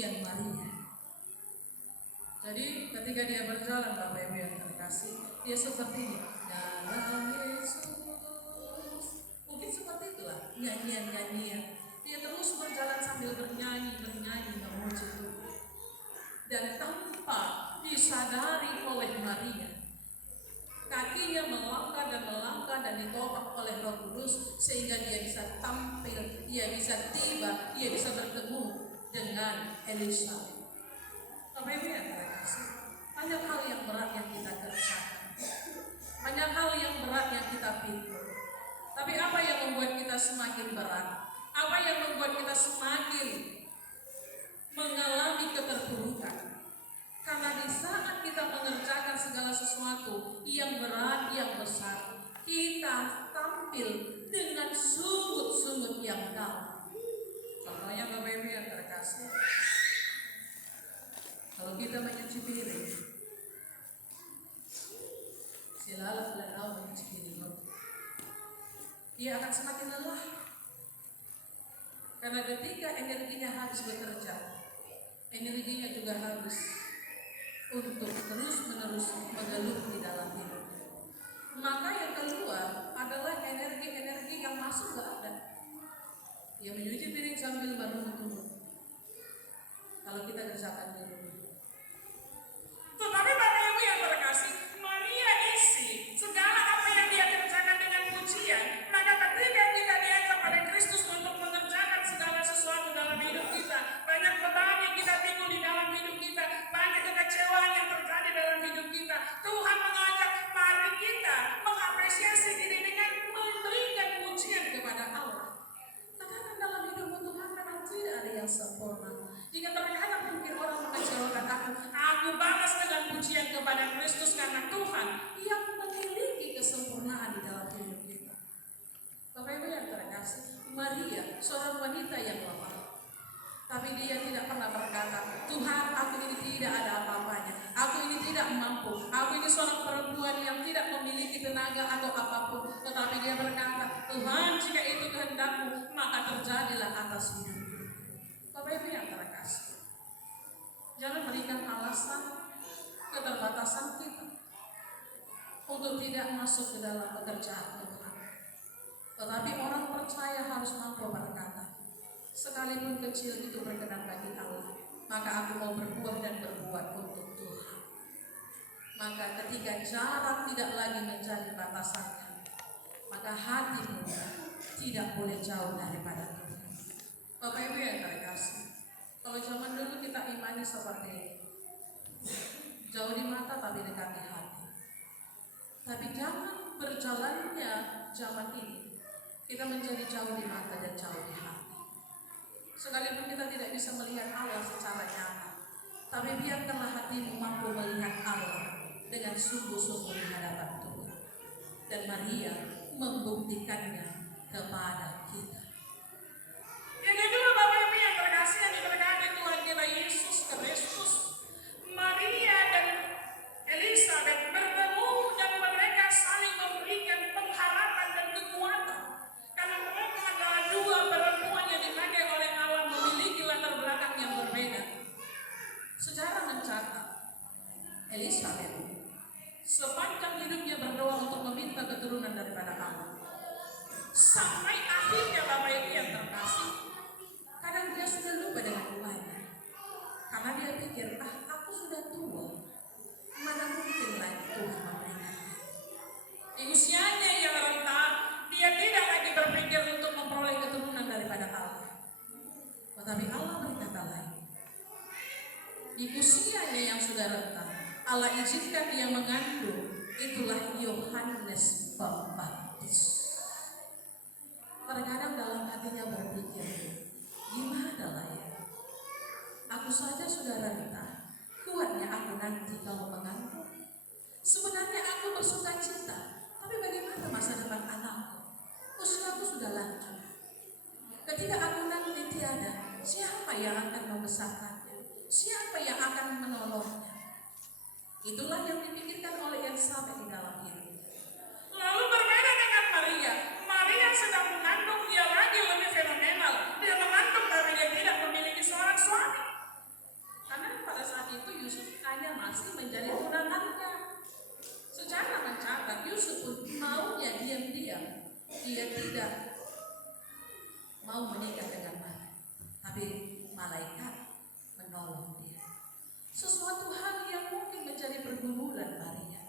pujian Maria. Jadi ketika dia berjalan, Bapak Ibu yang terkasih, dia seperti ini. Dalam Yesus. Mungkin seperti itulah nyanyian-nyanyian. Dia terus berjalan sambil bernyanyi memuji Tuhan. Dan tanpa disadari oleh Maria, kakinya melangkah dan ditopang oleh Roh Kudus sehingga dia bisa tampil, dia bisa tiba, dia bisa bertemu dengan Elisa. Bapak Ibu yang terkasih, banyak hal yang berat yang kita kerjakan, banyak hal yang berat yang kita pikul. Tapi apa yang membuat kita semakin berat? Apa yang membuat kita semakin mengalami keterpurukan? Karena di saat kita mengerjakan segala sesuatu yang berat, yang besar, kita tampil dengan sungut-sungut yang dalam. Contohnya Bapak Ibu yang terkasih, kalau kita menyuci piring, silalah menyuci piring, dia akan semakin lelah. Karena ketika energinya habis bekerja, energinya juga habis untuk terus-menerus mengeluh di dalam hidup. Maka yang keluar adalah energi-energi yang masuk ke ada. Dia menyuci piring sambil menunggu. Kalau kita kerjakan dulu. Tetapi Bapak Ibu yang terkasih, Maria isi segala apa yang dia kerjakan dengan pujian. Maka ketika kita diajak oleh Kristus untuk mengerjakan segala sesuatu dalam hidup kita, banyak beban yang kita pikul di dalam hidup kita, banyak kekecewaan yang terjadi dalam hidup kita, Tuhan mengajak mari kita mengapresiasi diri dengan memberikan pujian kepada Allah. Karena dalam hidupmu Tuhan memang tidak ada yang sempurna. Jika terkadang mungkin orang mengecewakan aku balas dengan pujian kepada Kristus karena Tuhan yang memiliki kesempurnaan di dalam hidup kita. Bapak Ibu yang terkasih, Maria seorang wanita yang lemah, tapi dia tidak pernah berkata, Tuhan aku ini tidak ada apa-apanya, aku ini tidak mampu, aku ini seorang perempuan yang tidak memiliki tenaga atau apapun. Tetapi dia berkata, Tuhan jika itu kehendak-Mu maka terjadilah atas hidupku. Bapak Ibu yang terkasih, jangan berikan alasan keterbatasan kita untuk tidak masuk ke dalam pekerjaan Tuhan. Tetapi orang percaya harus mampu berkata, sekalipun kecil itu berkenan bagi Allah, maka aku mau berbuah dan berbuat untuk Tuhan. Maka ketika jarak tidak lagi menjadi batasannya, maka hatimu tidak boleh jauh daripada Tuhan. Bapak Ibu yang terkasih, kalau zaman dulu kita imani seperti ini, jauh di mata tapi dekat di hati. Tapi jangan berjalannya zaman ini, kita menjadi jauh di mata dan jauh di hati. Sekalipun kita tidak bisa melihat Allah secara nyata, tapi biarkanlah hatimu mampu melihat Allah dengan sungguh-sungguh di hadapan Tuhan. Dan Maria membuktikannya kepada kita. Yang kedua Bapak Ibu yang terkasih yang diberkati Tuhan kita Yesus Kristus, Maria dan Elizabeth bertemu dan mereka saling memberikan pengharapan dan kekuatan. Karena mereka adalah dua perempuan yang dipakai oleh Allah memiliki latar belakang yang berbeda. Sejarah mencatat Elizabeth sepanjang hidupnya berdoa untuk meminta keturunan daripada Allah. Sampai akhirnya Bapak Ibu yang terkasih, kadang dia sudah lupa dengan doanya. Karena dia pikir, aku sudah tua, mana mungkin lagi Tuhan memberikan. Di usianya yang renta, dia tidak lagi berpikir untuk memperoleh keturunan daripada Allah. Tetapi Allah berkata lain. Di usianya yang sudah renta, Allah izinkan dia mengandung, itulah Yohanes Pembaptis. Terkadang dalam hatinya berpikir, gimana lah ya? Aku saja sudah renta, kuatnya aku nanti kalau mengandung. Sebenarnya aku bersuka cita, tapi bagaimana masa depan anakku? Usiaku sudah lanjut. Ketika aku nanti tiada, siapa yang akan membesarkannya? Siapa yang akan menolongnya? Itulah yang dipikirkan oleh Elizabeth di dalam hidup. Lalu berbeda dengan Maria. Maria sedang mengandung, dia lagi lebih fenomenal. Dia mengandung tapi dia tidak memiliki seorang suami. malaikat menolong dia. Sesuatu hal yang mungkin menjadi pergumulan Maria.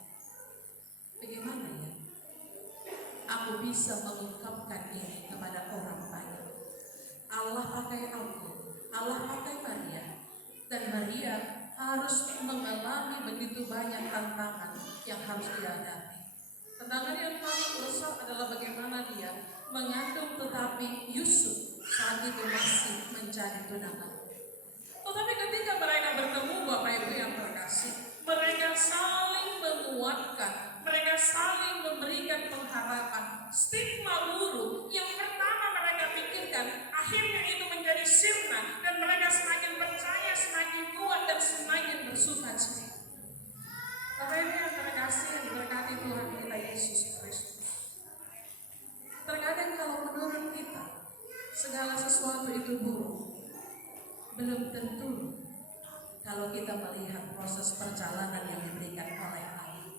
Bagaimana ya? Aku bisa mengungkapkan ini kepada orang banyak. Allah pakai aku, Allah pakai Maria, dan Maria harus mengalami begitu banyak tantangan yang harus dihadapi. Tantangan yang paling besar adalah bagaimana dia mengandung tetapi Yusuf saat itu masih menjadi tunangan. Tetapi ketika mereka bertemu, Bapak Ibu yang terkasih, mereka saling menguatkan, mereka saling memberikan pengharapan. Stigma buruk yang pertama mereka pikirkan akhirnya itu menjadi sirna, dan mereka semakin percaya, semakin kuat, dan semakin bersukacita. Bapak Ibu yang terkasih yang diberkati Tuhan kita Yesus Kristus, terkadang kalau menurut kita segala sesuatu itu buruk, belum tentu kalau kita melihat proses perjalanan yang diberikan oleh Allah.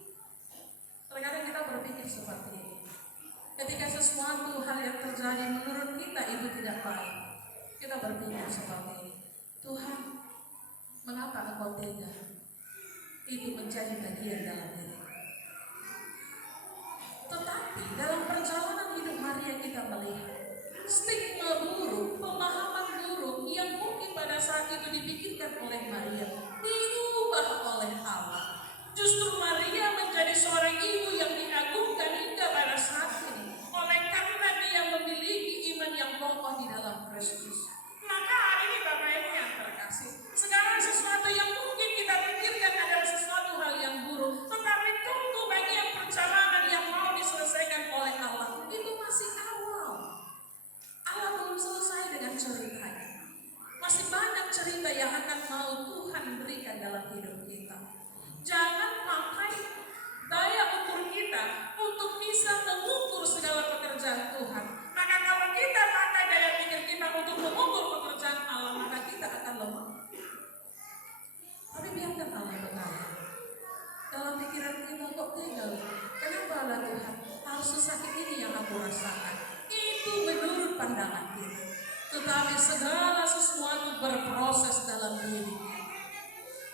Terkadang kita berpikir seperti ini. Ketika sesuatu hal yang terjadi menurut kita itu tidak baik, kita berpikir seperti ini. Tuhan, mengapa Engkau tega itu menjadi bagian dalam diri? Tetapi dalam perjalanan hidup Maria kita melihat stigma buruk, pemahaman buruk yang mungkin pada saat itu dipikirkan oleh Maria diubah oleh Allah. Justru Maria menjadi seorang ibu yang diagungkan hingga pada saat ini oleh karena dia memiliki iman yang kokoh di dalam Kristus. Maka hari ini Bapak Ibu yang terkasih, segala sesuatu yang mungkin kita pikirkan adalah sesuatu hal yang buruk, tetapi tunggu bagian perjalanan yang mau diselesaikan oleh Allah. Itu masih awal. Allah belum selesai dengan ceritanya. Masih banyak cerita yang akan mau Tuhan berikan dalam hidup kita. Jangan pakai daya ukur kita untuk bisa mengukur segala pekerjaan Tuhan. Maka kalau kita pakai daya pikir kita untuk mengukur pekerjaan Allah, maka kita akan lemah. Tapi biarkan Allah berkata, dalam pikiran kita kok tega, kenapa Allah Tuhan harus sesakit ini yang aku rasakan? Itu menurut pandangan kita. Tetapi segala sesuatu berproses dalam diri kita.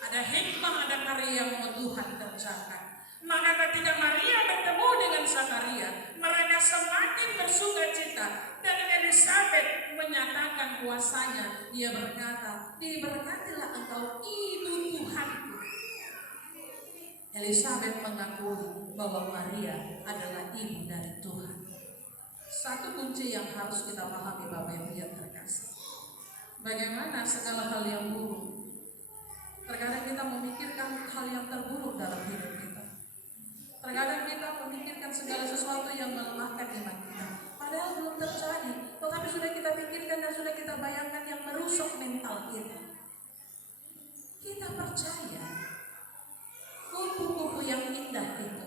Ada hikmah, ada karya yang Tuhan kerjakan. Maka ketika Maria bertemu dengan Zakaria, mereka semakin bersukacita, dan Elisabet menyatakan kuasanya. Dia berkata, diberkatilah engkau ibu Tuhanku. Elisabet mengakui bahwa Maria adalah ibu dari Tuhan. Satu kunci yang harus kita pahami Bapak Ibu yang terkasih, bagaimana segala hal yang buruk, terkadang kita memikirkan hal yang terburuk dalam hidup kita. Terkadang kita memikirkan segala sesuatu yang melemahkan iman kita, padahal belum terjadi, tetapi sudah kita pikirkan dan sudah kita bayangkan yang merusak mental kita. Kita percaya kupu-kupu yang indah itu,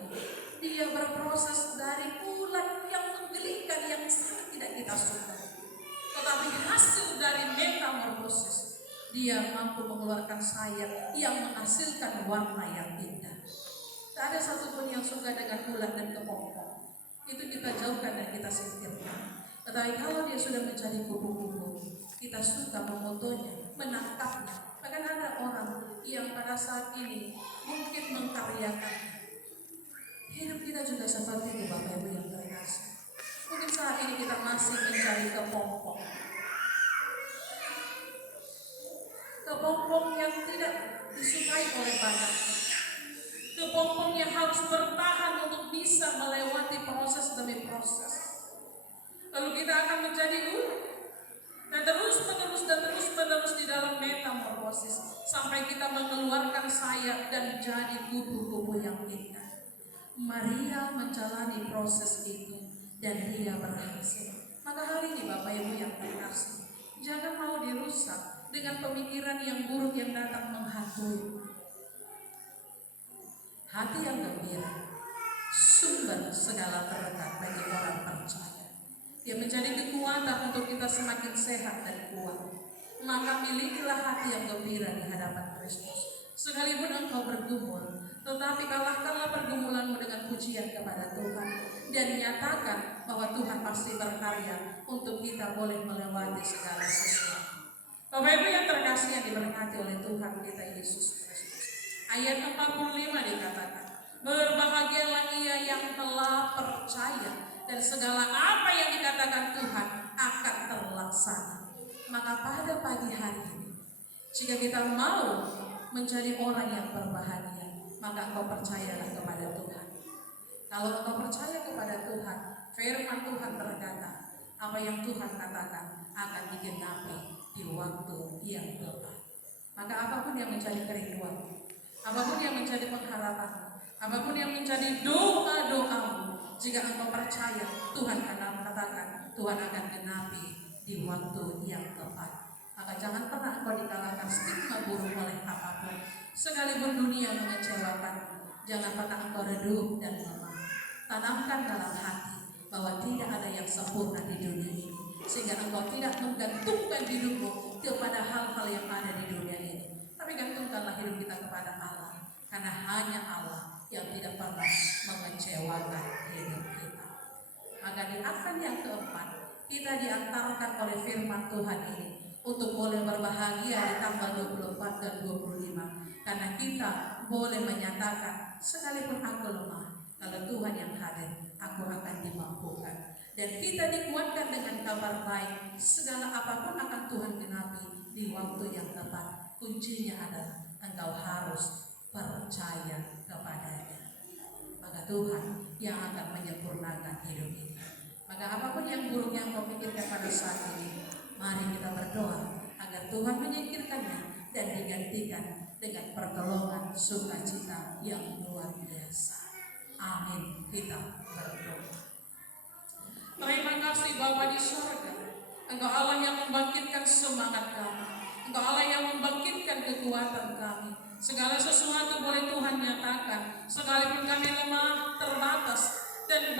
dia berproses dari bulan yang menggelikan yang sangat tidak kita suka. Tetapi hasil dari metamorfosis, dia mampu mengeluarkan sayap yang menghasilkan warna yang indah. Tak ada satupun yang suka dengan bulan dan kepompong. Itu kita jauhkan dan kita singkirkan. Tetapi kalau dia sudah menjadi kupu-kupu, kita suka memotonya, menangkapnya. Bahkan ada orang yang pada saat ini mungkin mengkaryakannya. Hidup kita juga seperti itu Bapak Ibu yang terkasih. Mungkin saat ini kita masih mencari kepompong. Kepompong yang tidak disukai oleh banyak. Kepompong yang harus bertahan untuk bisa melewati proses demi proses. Lalu kita akan menjadi ular. Dan terus-menerus di dalam metamorfosis. Sampai kita mengeluarkan sayap dan jadi kupu-kupu yang indah. Maria menjalani proses itu dan dia berhasil. Maka hari ini Bapak Ibu yang terkasih, jangan mau dirusak dengan pemikiran yang buruk yang datang menghantui. Hati yang gembira sumber segala berkat bagi orang percaya. Dia menjadi kekuatan untuk kita semakin sehat dan kuat. Maka milikilah hati yang gembira di hadapan Kristus. Sekalipun engkau bergumul, tetapi kalahkanlah pergumulanmu dengan pujian kepada Tuhan. Dan nyatakan bahwa Tuhan pasti berkarya untuk kita boleh melewati segala sesuatu. Bapak Ibu yang diberkati oleh Tuhan kita Yesus Kristus. Ayat 45 dikatakan, berbahagialah ia yang telah percaya dan segala apa yang dikatakan Tuhan akan terlaksana. Maka pada pagi hari ini, jika kita mau menjadi orang yang berbahagia, maka engkau percayalah kepada Tuhan. Kalau engkau percaya kepada Tuhan, firman Tuhan berkata, apa yang Tuhan katakan akan digenapi di waktu yang tepat. Maka apapun yang menjadi kerinduan, apapun yang menjadi pengharapan, apapun yang menjadi doa-doamu, jika engkau percaya Tuhan akan katakan, Tuhan akan genapi di waktu yang tepat. Maka jangan pernah engkau dikalahkan stigma buruk oleh apapun. Sekalipun dunia mengecewakan, jangan pernah engkau redup dan lemah. Tanamkan dalam hati bahwa tidak ada yang sempurna di dunia ini, sehingga engkau tidak menggantungkan hidupmu kepada hal-hal yang ada di dunia ini, tapi gantungkanlah hidup kita kepada Allah, karena hanya Allah yang tidak pernah mengecewakan hidup kita. Maka di Advent yang keempat, kita diantarkan oleh firman Tuhan ini untuk boleh berbahagia di tanggal 24 dan 25, karena kita boleh menyatakan, sekalipun aku lemah, kalau Tuhan yang hadir, aku akan dimampukan. Dan kita dikuatkan dengan kabar baik, segala apapun akan Tuhan genapi di waktu yang tepat. Kuncinya adalah engkau harus percaya kepadanya. Maka Tuhan yang akan menyempurnakan hidup ini. Maka apapun yang buruk yang kau pikirkan pada saat ini, mari kita berdoa agar Tuhan menyingkirkannya dan digantikan dengan pertolongan sukacita yang luar biasa. Amin. Kita berdoa. Terima kasih Bapa di surga. Engkau Allah yang membangkitkan semangat kami. Engkau Allah yang membangkitkan kekuatan kami. Segala sesuatu boleh Tuhan nyatakan. Sekalipun kami lemah, terbatas, dan